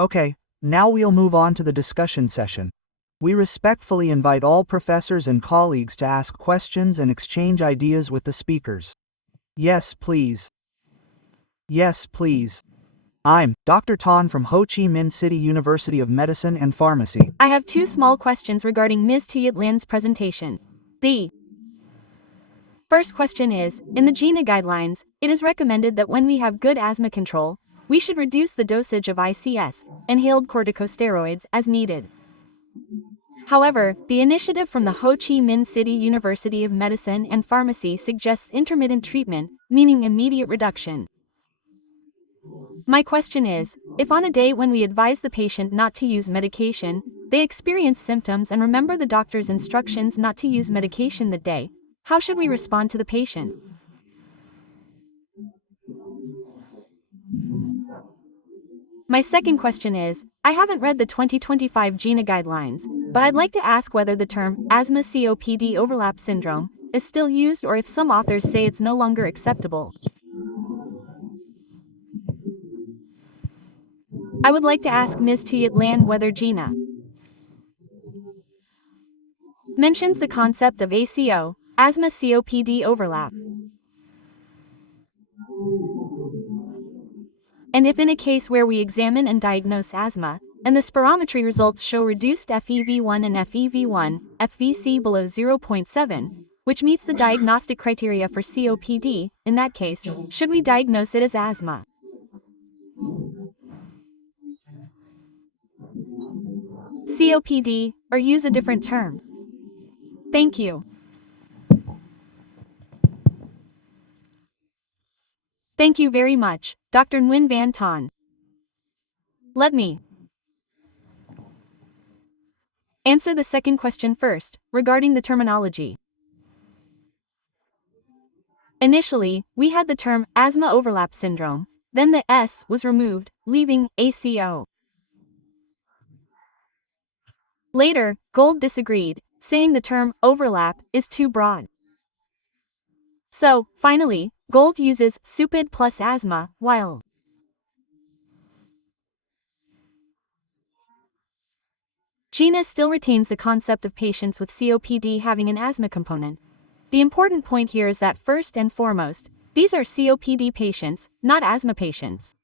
Okay, now we'll move on to the discussion session. We respectfully invite all professors and colleagues to ask questions and exchange ideas with the speakers. Yes, please. Yes, please. I'm Dr. Tan from Ho Chi Minh City University of Medicine and Pharmacy. I have two small questions regarding Ms. Tuyết Lan's presentation. The first question is, in the GINA guidelines, it is recommended that when we have good asthma control, we should reduce the dosage of ICS, inhaled corticosteroids, as needed. However, the initiative from the Ho Chi Minh City University of Medicine and Pharmacy suggests intermittent treatment, meaning immediate reduction. My question is, if on a day when we advise the patient not to use medication, they experience symptoms and remember the doctor's instructions not to use medication that day, how should we respond to the patient? My second question is, I haven't read the 2025 GINA guidelines, but I'd like to ask whether the term asthma COPD overlap syndrome is still used or if some authors say it's no longer acceptable. I would like to ask Ms. Tuyết Lan whether GINA mentions the concept of ACO, asthma COPD overlap. And if in a case where we examine and diagnose asthma, and the spirometry results show reduced FEV1 and FEV1, FVC below 0.7, which meets the diagnostic criteria for COPD, in that case, should we diagnose it as asthma? COPD, or use a different term? Thank you. Thank you very much, Dr. Nguyen Van Ton. Let me answer the second question first, regarding the terminology. Initially, we had the term asthma overlap syndrome, then the S was removed, leaving ACO. Later, Gold disagreed, saying the term overlap is too broad. So, finally, Gold uses SUPID plus asthma, while GINA still retains the concept of patients with COPD having an asthma component. The important point here is that first and foremost, these are COPD patients, not asthma patients.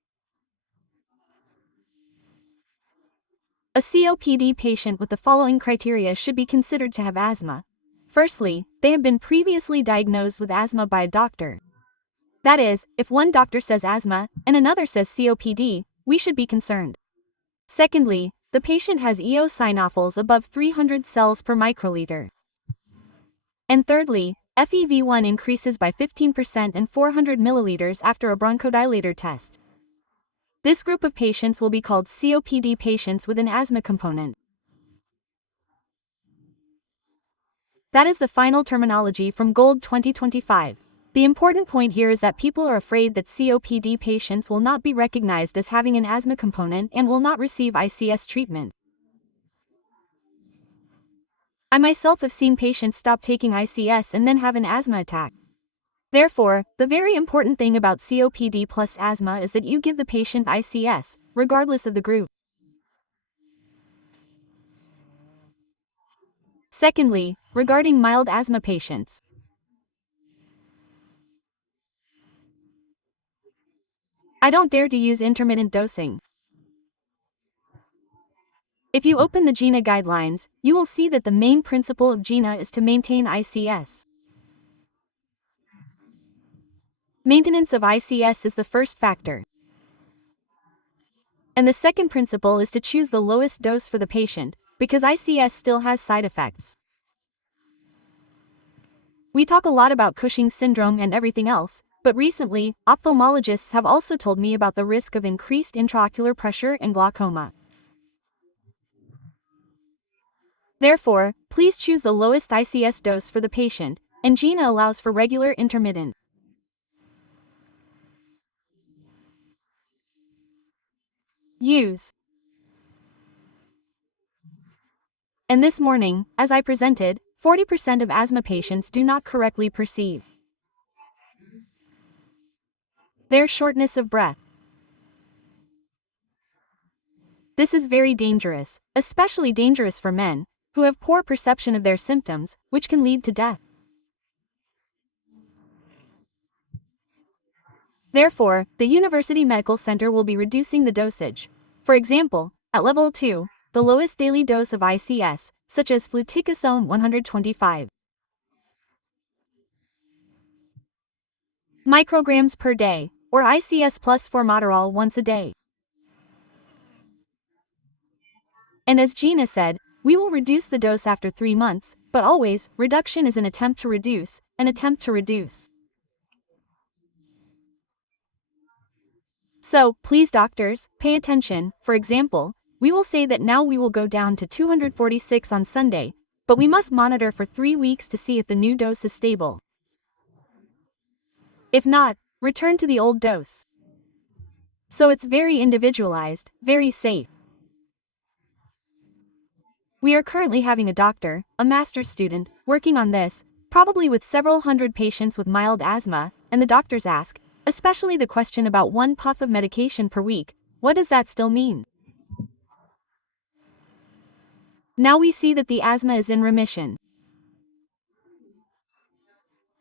A COPD patient with the following criteria should be considered to have asthma. Firstly, they have been previously diagnosed with asthma by a doctor. That is, if one doctor says asthma and another says COPD, we should be concerned. Secondly, the patient has eosinophils above 300 cells per microliter. And thirdly, FEV1 increases by 15% and 400 milliliters after a bronchodilator test. This group of patients will be called COPD patients with an asthma component. That is the final terminology from Gold 2025. The important point here is that people are afraid that COPD patients will not be recognized as having an asthma component and will not receive ICS treatment. I myself have seen patients stop taking ICS and then have an asthma attack. Therefore, the very important thing about COPD plus asthma is that you give the patient ICS, regardless of the group. Secondly, regarding mild asthma patients. I don't dare to use intermittent dosing. If you open the GINA guidelines, you will see that the main principle of GINA is to maintain ICS. Maintenance of ICS is the first factor. And the second principle is to choose the lowest dose for the patient, because ICS still has side effects. We talk a lot about Cushing's syndrome and everything else, but recently, ophthalmologists have also told me about the risk of increased intraocular pressure and glaucoma. Therefore, please choose the lowest ICS dose for the patient, and GINA allows for regular intermittent use. And this morning, as I presented, 40% of asthma patients do not correctly perceive their shortness of breath. This is very dangerous, especially dangerous for men, who have poor perception of their symptoms, which can lead to death. Therefore, the University Medical Center will be reducing the dosage. For example, at level 2, the lowest daily dose of ICS, such as fluticasone 125 micrograms per day, or ICS plus formoterol once a day. And as GINA said, we will reduce the dose after 3 months, but always, reduction is an attempt to reduce, an attempt to reduce. So, please doctors, pay attention. For example, we will say that now we will go down to 246 on Sunday, but we must monitor for 3 weeks to see if the new dose is stable. If not, return to the old dose. So it's very individualized, very safe. We are currently having a doctor, a master's student, working on this, probably with several hundred patients with mild asthma, and the doctors ask, especially the question about 1 puff of medication per week, what does that still mean? Now we see that the asthma is in remission.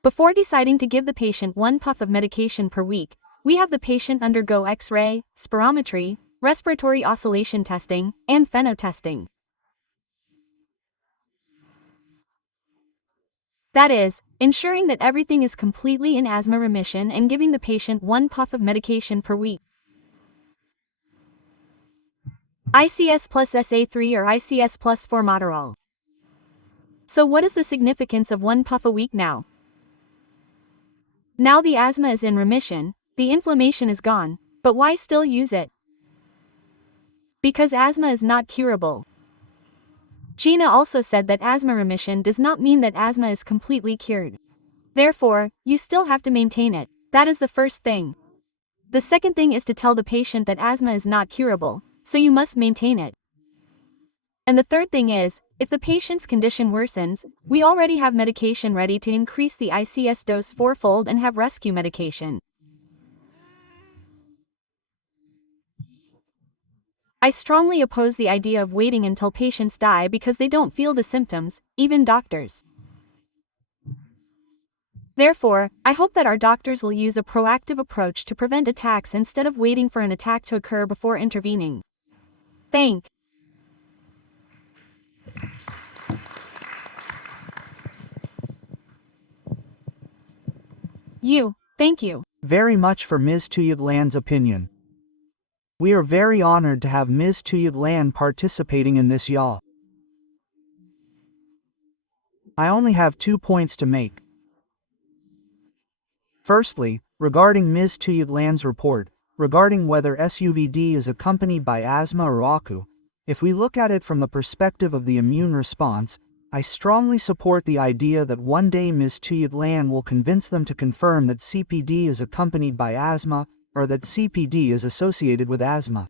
Before deciding to give the patient 1 puff of medication per week, we have the patient undergo X-ray, spirometry, respiratory oscillation testing, and phenotesting. That is, ensuring that everything is completely in asthma remission and giving the patient 1 puff of medication per week. ICS plus SA3 or ICS plus formoterol. So what is the significance of 1 puff a week now? Now the asthma is in remission, the inflammation is gone, but why still use it? Because asthma is not curable. GINA also said that asthma remission does not mean that asthma is completely cured. Therefore, you still have to maintain it. That is the first thing. The second thing is to tell the patient that asthma is not curable, so you must maintain it. And the third thing is, if the patient's condition worsens, we already have medication ready to increase the ICS dose 4-fold and have rescue medication. I strongly oppose the idea of waiting until patients die because they don't feel the symptoms, even doctors. Therefore, I hope that our doctors will use a proactive approach to prevent attacks instead of waiting for an attack to occur before intervening. Thank you. Thank you very much for Ms. Tuyat Lan's opinion. We are very honored to have Ms. Tuyat Lan participating in this yaw. I only have 2 points to make. Firstly, regarding Ms. Tuyat Lan's report, regarding whether SUVD is accompanied by asthma or ACU, if we look at it from the perspective of the immune response, I strongly support the idea that one day Ms. Tuyat Lan will convince them to confirm that CPD is accompanied by asthma, or that CPD is associated with asthma.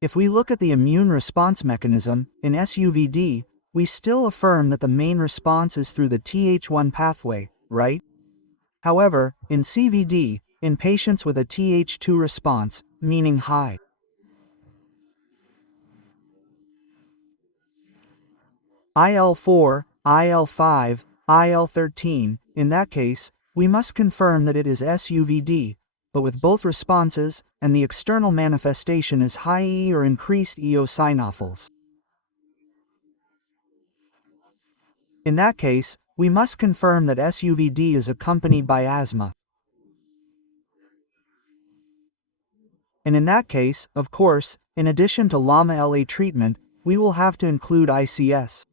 If we look at the immune response mechanism, in SUVD, we still affirm that the main response is through the Th1 pathway, right? However, in CVD, in patients with a Th2 response, meaning high IL-4, IL-5, IL-13, in that case, we must confirm that it is SUVD, but with both responses, and the external manifestation is high E or increased eosinophils. In that case, we must confirm that SUVD is accompanied by asthma. And in that case, of course, in addition to LAMA-LA treatment, we will have to include ICS.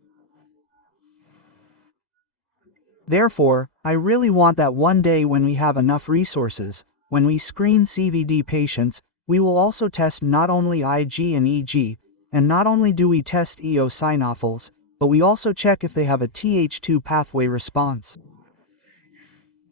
Therefore, I really want that one day when we have enough resources, when we screen CVD patients, we will also test not only IG and EG, and not only do we test eosinophils, but we also check if they have a Th2 pathway response.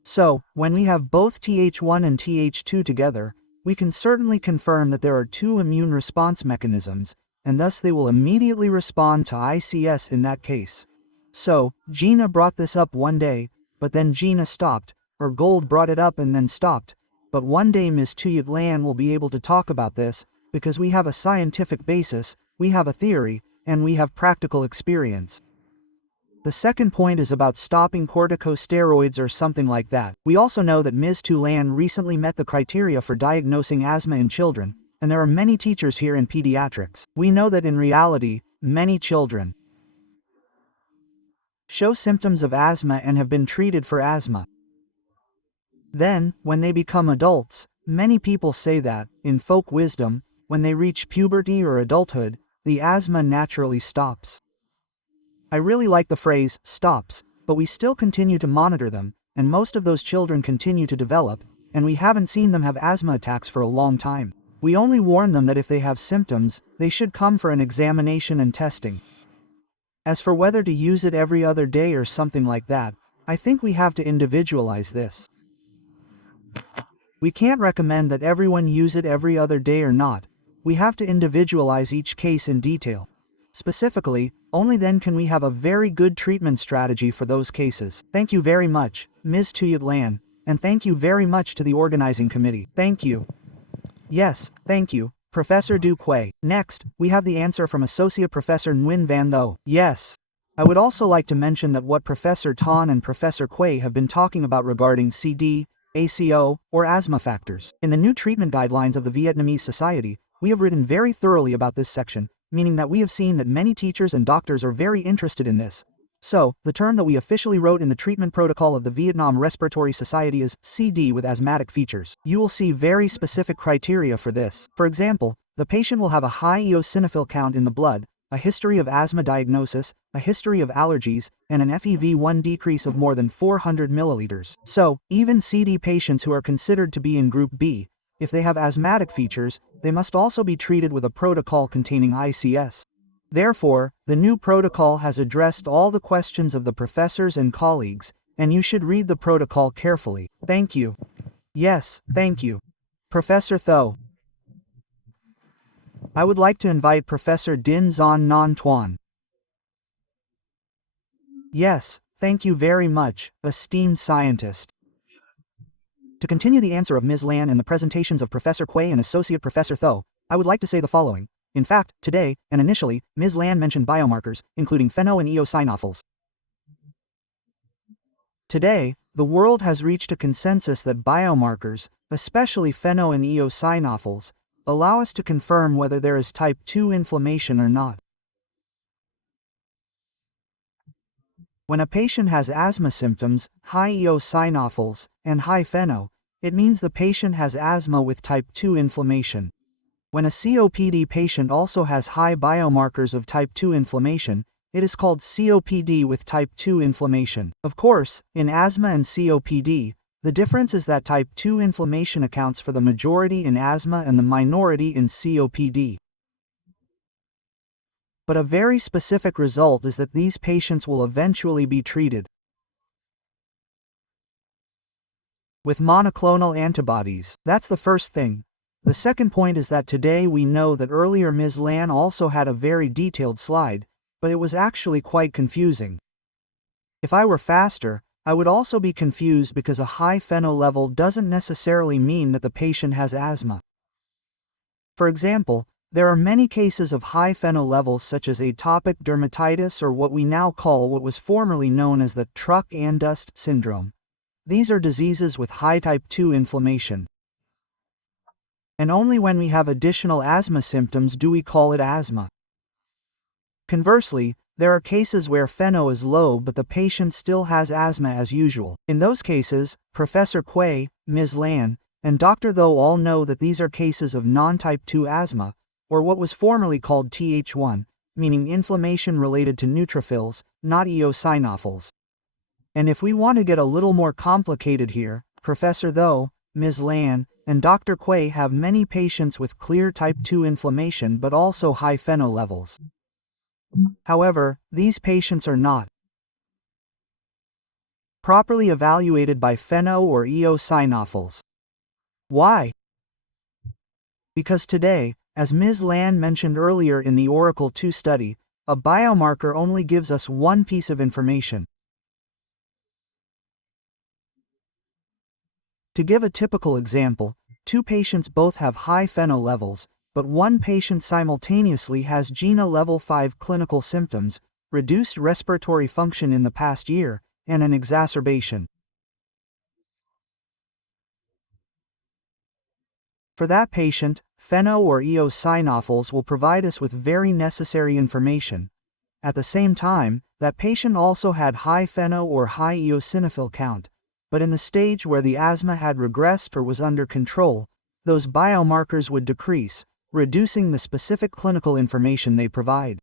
So, when we have both Th1 and Th2 together, we can certainly confirm that there are 2 immune response mechanisms, and thus they will immediately respond to ICS in that case. So, GINA brought this up one day, but then GINA stopped, or Gold brought it up and then stopped, but one day Ms. Tuyet Lan will be able to talk about this, because we have a scientific basis, we have a theory, and we have practical experience. The second point is about stopping corticosteroids or something like that. We also know that Ms. Tuyet Lan recently met the criteria for diagnosing asthma in children, and there are many teachers here in pediatrics. We know that in reality, many children show symptoms of asthma and have been treated for asthma. Then, when they become adults, many people say that, in folk wisdom, when they reach puberty or adulthood, the asthma naturally stops. I really like the phrase, stops, but we still continue to monitor them, and most of those children continue to develop, and we haven't seen them have asthma attacks for a long time. We only warn them that if they have symptoms, they should come for an examination and testing. As for whether to use it every other day or something like that, I think we have to individualize this. We can't recommend that everyone use it every other day or not. We have to individualize each case in detail. Specifically, only then can we have a very good treatment strategy for those cases. Thank you very much, Ms. Tuyet Lan, and thank you very much to the organizing committee. Thank you. Yes, thank you, Professor Du Quay. Next, we have the answer from Associate Professor Nguyen Van Tho. Yes. I would also like to mention that what Professor Ton and Professor Quay have been talking about regarding CD, ACO, or asthma factors. In the new treatment guidelines of the Vietnamese Society, we have written very thoroughly about this section, meaning that we have seen that many teachers and doctors are very interested in this. So, the term that we officially wrote in the treatment protocol of the Vietnam Respiratory Society is CD with asthmatic features. You will see very specific criteria for this. For example, the patient will have a high eosinophil count in the blood, a history of asthma diagnosis, a history of allergies, and an FEV1 decrease of more than 400 milliliters. So, even CD patients who are considered to be in Group B, if they have asthmatic features, they must also be treated with a protocol containing ICS. Therefore, the new protocol has addressed all the questions of the professors and colleagues, and you should read the protocol carefully. Thank you. Yes, thank you. Professor Tho. I would like to invite Professor Din Zon Non Tuan. Yes, thank you very much, esteemed scientist. To continue the answer of Ms. Lan and the presentations of Professor Quay and Associate Professor Tho, I would like to say the following. In fact, today, and initially, Ms. Lan mentioned biomarkers, including pheno and eosinophils. Today, the world has reached a consensus that biomarkers, especially pheno and eosinophils, allow us to confirm whether there is type 2 inflammation or not. When a patient has asthma symptoms, high eosinophils, and high pheno, it means the patient has asthma with type 2 inflammation. When a COPD patient also has high biomarkers of type 2 inflammation, it is called COPD with type 2 inflammation. Of course, in asthma and COPD, the difference is that type 2 inflammation accounts for the majority in asthma and the minority in COPD. But a very specific result is that these patients will eventually be treated with monoclonal antibodies. That's the first thing. The second point is that today we know that earlier Ms. Lan also had a very detailed slide, but it was actually quite confusing. If I were faster, I would also be confused because a high pheno level doesn't necessarily mean that the patient has asthma. For example, there are many cases of high pheno levels such as atopic dermatitis or what we now call what was formerly known as the Truck-and-Dust syndrome. These are diseases with high type 2 inflammation. And only when we have additional asthma symptoms do we call it asthma. Conversely, there are cases where pheno is low but the patient still has asthma as usual. In those cases, Professor Quay, Ms. Lan, and Dr. Tho all know that these are cases of non-type 2 asthma, or what was formerly called Th1, meaning inflammation related to neutrophils, not eosinophils. And if we want to get a little more complicated here, Professor Tho, Ms. Lan, and Dr. Quay have many patients with clear type 2 inflammation but also high pheno levels. However, these patients are not properly evaluated by pheno or eosinophils. Why? Because today, as Ms. Lan mentioned earlier in the Oracle 2 study, a biomarker only gives us one piece of information. To give a typical example, two patients both have high FeNO levels, but one patient simultaneously has GINA level 5 clinical symptoms, reduced respiratory function in the past year, and an exacerbation. For that patient, FeNO or eosinophils will provide us with very necessary information. At the same time, that patient also had high FeNO or high eosinophil count, but in the stage where the asthma had regressed or was under control, those biomarkers would decrease, reducing the specific clinical information they provide.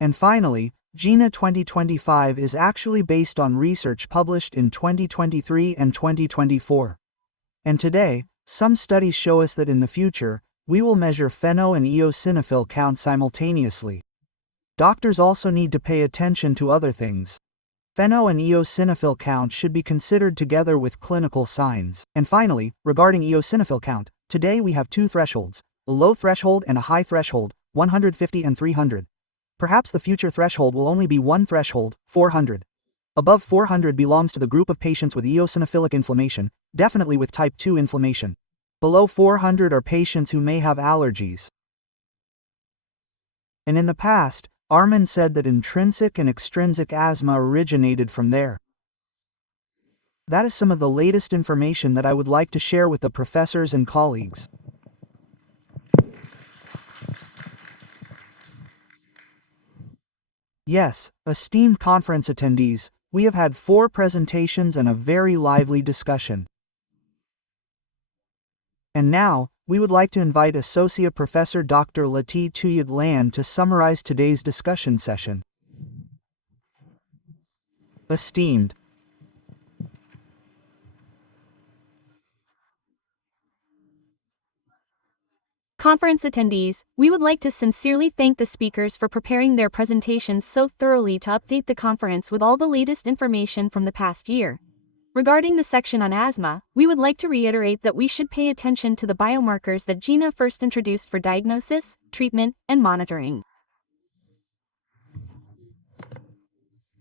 And finally, GINA 2025 is actually based on research published in 2023 and 2024. And today, some studies show us that in the future, we will measure FeNO and eosinophil count simultaneously. Doctors also need to pay attention to other things. FeNO and eosinophil count should be considered together with clinical signs. And finally, regarding eosinophil count, today we have two thresholds, a low threshold and a high threshold, 150 and 300. Perhaps the future threshold will only be one threshold, 400. Above 400 belongs to the group of patients with eosinophilic inflammation, definitely with type 2 inflammation. Below 400 are patients who may have allergies. And in the past, Armin said that intrinsic and extrinsic asthma originated from there. That is some of the latest information that I would like to share with the professors and colleagues. Yes, esteemed conference attendees, we have had 4 presentations and a very lively discussion. And now, we would like to invite Associate Professor Dr. Thị Lan to summarize today's discussion session. Esteemed Conference attendees, we would like to sincerely thank the speakers for preparing their presentations so thoroughly to update the conference with all the latest information from the past year. Regarding the section on asthma, we would like to reiterate that we should pay attention to the biomarkers that GINA first introduced for diagnosis, treatment, and monitoring.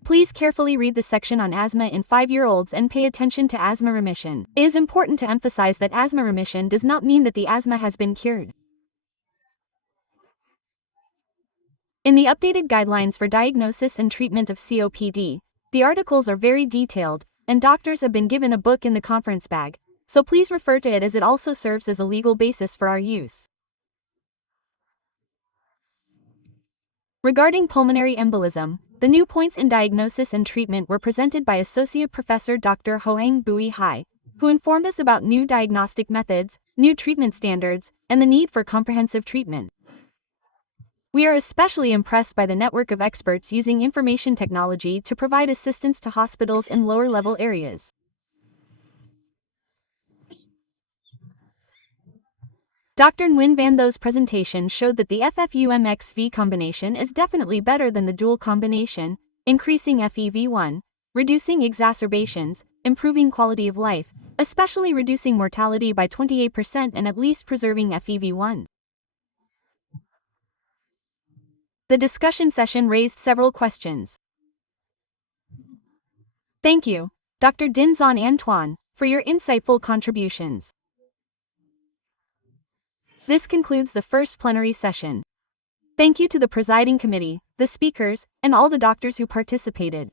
Please carefully read the section on asthma in 5-year-olds and pay attention to asthma remission. It is important to emphasize that asthma remission does not mean that the asthma has been cured. In the updated guidelines for diagnosis and treatment of COPD, the articles are very detailed, and doctors have been given a book in the conference bag, so please refer to it as it also serves as a legal basis for our use. Regarding pulmonary embolism, the new points in diagnosis and treatment were presented by Associate Professor Dr. Hoàng Bùi Hải, who informed us about new diagnostic methods, new treatment standards, and the need for comprehensive treatment. We are especially impressed by the network of experts using information technology to provide assistance to hospitals in lower-level areas. Dr. Nguyen Van Tho's presentation showed that the FFU-MXV combination is definitely better than the dual combination, increasing FEV1, reducing exacerbations, improving quality of life, especially reducing mortality by 28% and at least preserving FEV1. The discussion session raised several questions. Thank you, Dr. Dinzon Antoine, for your insightful contributions. This concludes the first plenary session. Thank you to the presiding committee, the speakers, and all the doctors who participated.